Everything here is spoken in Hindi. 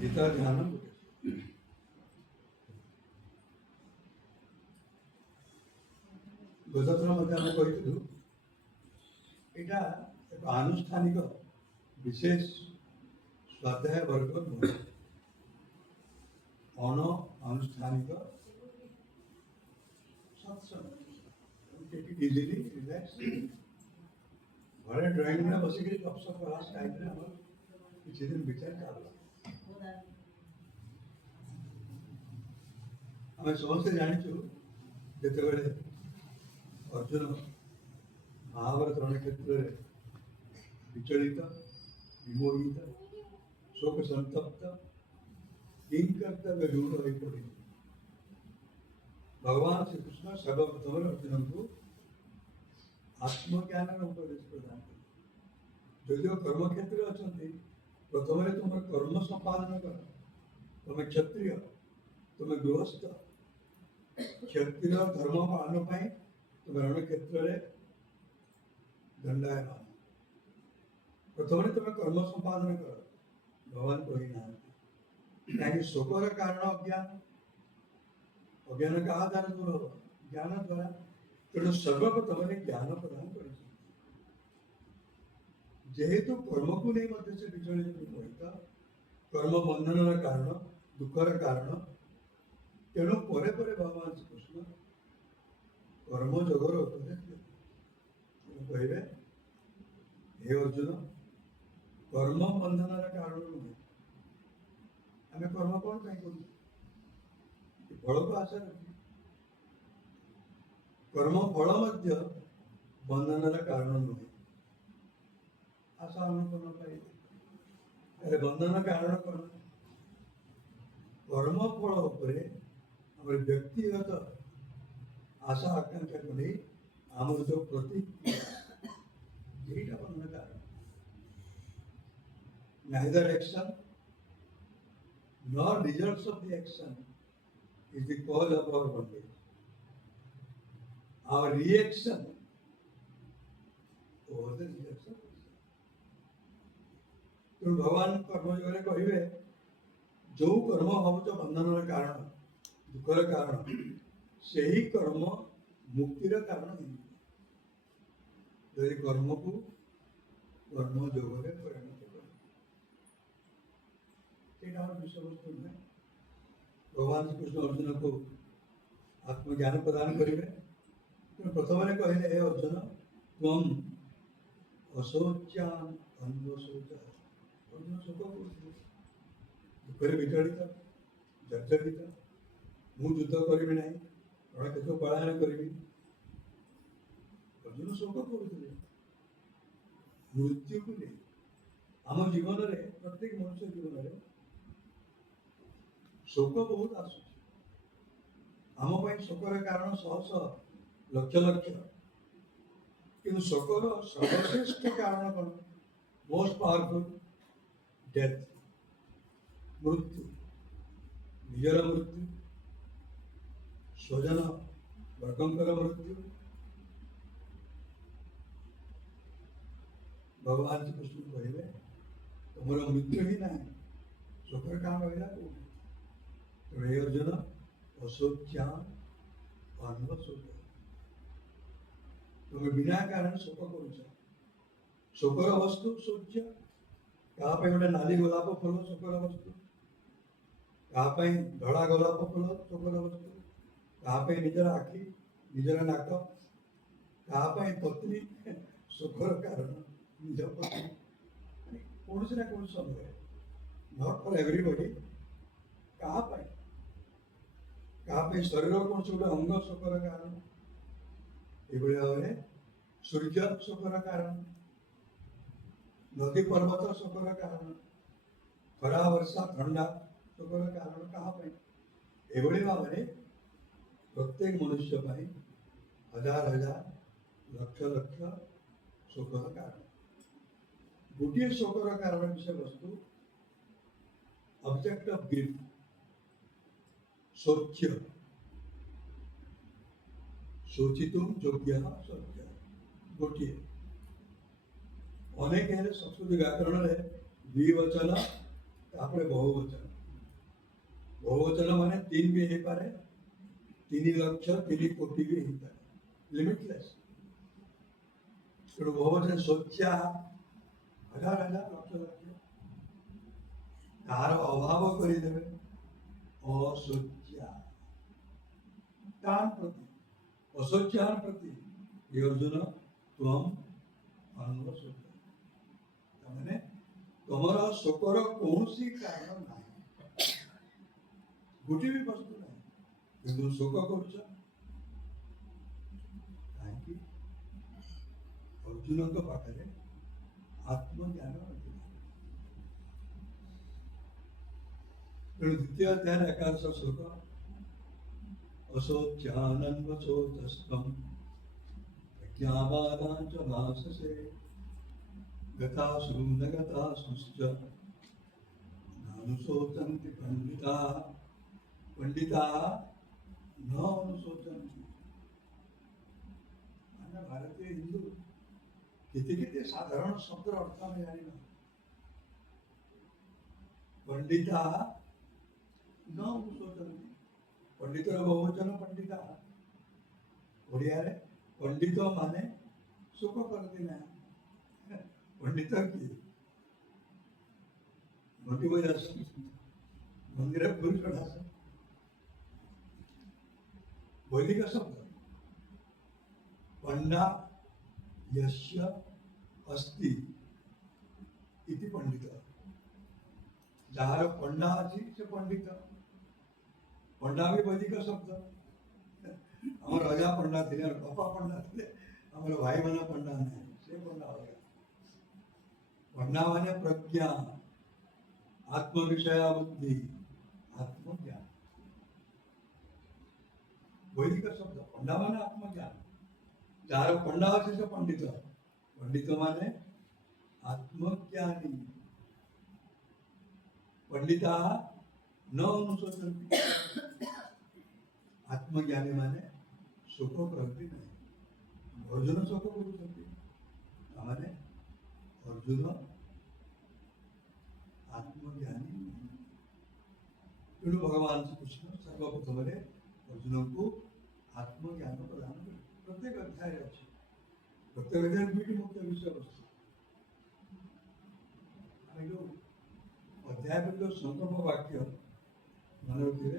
गीता ध्यान गतथर आम कही यहाँ एक आनुष्ठानिक विशेष स्वाध्याय वर्ग नुहे अण आनुष्ठानिक सत्संग इजिली रिलैक्स घरे ड्राइंग में बसिक गपसप कला टाइम किसी दिन विचार चलला आम समस्ते जाचु जिते अर्जुन महाभारत रण क्षेत्र में विचलित विमोहित शोक संतप्त कर्तव्य रूढ़ हो पड़े भगवान श्री कृष्ण सर्वप्रथम अर्जुन को आत्मज्ञान उपदेश प्रदान कर जो कर्म क्षेत्र अच्छा प्रथम तुम कर्म संपादन कर तुम क्षत्रिय तुम गृहस्थ क्षत्रिय धर्म पालन तुम रण क्षेत्र में दंडायमान प्रथम तुम कर्म संपादन कर भगवान कही ना कहीं शोकर कारण अज्ञान अज्ञान का आधार दूर हो ज्ञान द्वारा तेणु सर्वप्रथम ज्ञान प्रदान कर जेहेतु कर्म को नहीं मध्य से विचलित मोहित कर्म बंधन कारण दुखर कारण तेणु परे परे भगवान श्री कृष्ण कर्म जगर उपदेश कहे हे अर्जुन कर्म बंधन कारण नुहे आम कर्म कौन कर फल को आशा रखी कर्म फल बंधन कारण नुहे आशा अनुकूल पाए बंधन कारण कौन कर्म फल उपरे व्यक्तिगत आशा आकांक्षा को नहीं आम जो प्रतीक यहीटा बंधन कारण neither action nor results of the action is the cause of our bondage. Our reaction over the results of action. तो भगवान कर्म जगह कहे जो कर्म भावुच बंधन कारण दुखर कारण से ही कर्म मुक्तिर कारण नहीं यदि कर्म को कर्म जोगरे परिणत विषय वस्तु नुहे भगवान श्री कृष्ण अर्जुन को आत्मज्ञान प्रदान करेंगे प्रथम कहले हे अर्जुन तम अशोचान अन्वशोच अर्जुन शोक दुखे विचलित जर्जरित मुझ युद्ध करी ना रणक्षेत्र पलायन करी अर्जुन शोक करुले मृत्यु को नहीं आम जीवन में प्रत्येक मनुष्य जीवन में शोक बहुत आसुच आम शोकर कारण शह शह लक्ष लक्ष कि शोकर सर्वश्रेष्ठ कारण कौन मोस्ट पावरफुल डेथ मृत्यु निजर मृत्यु स्वजन वर्गंकर मृत्यु भगवान श्री कृष्ण कहे तुम मृत्यु ही ना शोकर कारण रहा कौन हे अर्जुन अशोच्यान अन्वशोच तुम बिना कारण शोक कर शोकर वस्तु शोच्य क्या गोटे नाली गोलाप फल शोकर वस्तु क्या धड़ा गोलाप फल शोकर वस्तु क्या निजर आखि निजर नाक क्या पत्नी शोकर कारण निज पत्नी कौन ना कौन समय नॉट फॉर एवरीबॉडी क्या शरीर कौन से गोटे अंग शोकर कारण ये भाव में सूर्य शोकर कारण नदी पर्वत शोकर कारण खरा वर्षा ठंडा शोकर कारण क्या भाव में प्रत्येक मनुष्य हजार हजार लक्ष लक्ष शोकर कारण गोटे शोकर कारण विषय वस्तु ऑब्जेक्ट ऑफ गिफ्ट शोच्य शोचितुम योग्य शोच्य गोटे अनेक संस्कृत व्याकरण में द्विवचन ତାପରେ ବହୁବଚନ। ବହୁବଚନ ମାନେ 3 ବି ହେଇପାରେ, 3 ଲକ୍ଷ 3 କୋଟି ବି ହେଇପାରେ, ଲିମିଟଲେସ୍। ତେଣୁ ବହୁବଚନ ଶଯ୍ୟା, ହଜାର ହଜାର ଲକ୍ଷ ଲକ୍ଷ, ତାହାର ଅଭାବ କରିଦେବେ ଅଶଯ୍ୟା। ତାହାର ପ୍ରତି ଅଶଯ୍ୟାର ପ୍ରତି ଏ ଅର୍ଜୁନ ତ୍ୱମ୍ ଅନୁଶୋଚ, ତାମାନେ ତମର ଶୋକର କୌଣସି କାରଣ ନାହିଁ, ଗୋଟିଏ ବି ବସ୍ତୁ ନାହିଁ, କିନ୍ତୁ ଶୋକ କରୁଛ କାହିଁକି? ଅର୍ଜୁନଙ୍କ ପାଖରେ ଆତ୍ମଜ୍ଞାନ ନଥିଲା। ତେଣୁ ଦ୍ୱିତୀୟ ଅଧ୍ୟାୟର 11 ଶ୍ଲୋକ, ଅଶୋଚ୍ୟାନନ୍ୱଶୋଚସ୍ତ୍ୱମ୍ ପ୍ରଜ୍ଞାବାଦାଞ୍ଚ ଭାଷସେ ଗତାସୁ ନ ଗତାସୁଶ୍ଚ नानुशोचन्ति पंडिताः पंडिताः न अनुशोचन्ति। ଆମେ ଭାରତୀୟ ହିନ୍ଦୁ କେତେ କେତେ ସାଧାରଣ ଶବ୍ଦର ଅର୍ଥ ଆମେ ଜାଣିନ। ପଣ୍ଡିତା ନ ଅନୁଶୋଚନ୍ତି, ପଣ୍ଡିତର ବହୁବଚନ ପଣ୍ଡିତା। ଓଡ଼ିଆରେ ପଣ୍ଡିତ ମାନେ ଶୋକ କରନ୍ତି ନାହିଁ। ପଣ୍ଡିତ କିଏ? ଘଣ୍ଟି ବଜାସ, ମନ୍ଦିର ପୁରୁଷଦାସ, ବୈଦିକ ଶବ୍ଦ। ପଣ୍ଡା ୟସ୍ୟ ଅସ୍ତି ଇତି ପଣ୍ଡିତ, ଯାହାର ପଣ୍ଡା ଅଛି ସେ ପଣ୍ଡିତ। ପଣ୍ଡା ବି ବୈଦିକ ଶବ୍ଦ। ଆମର ରାଜା ପଣ୍ଡା ଥିଲେ, ବାପା ପଣ୍ଡା ଥିଲେ, ଆମର ଭାଇମାନେ ପଣ୍ଡା ନାହିଁ, ସେ ପଣ୍ଡା ଅଲଗା। ପଣ୍ଡା ମାନେ ପ୍ରଜ୍ଞା, आत्म विषय बुद्धि, आत्मज्ञान, वैदिक शब्द। पंडा माने आत्मज्ञान, जार पंडा अच्छे से पंडित, पंडित माने आत्मज्ञानी। पंडिता न अनुशोचन्ति, आत्मज्ञानी माने शोक करती नहीं। अर्जुन शोक करुछन्ति, माने अर्जुन आत्मज्ञानी। तेणु भगवान श्री कृष्ण सर्वप्रथम अर्जुन को आत्मज्ञान प्रदान कर प्रत्येक अध्याय अच्छे, प्रत्येक अध्याय दुईटी मुख्य विषय वस्तु। जो अध्याय जो संकल्प वाक्य मन रखिए,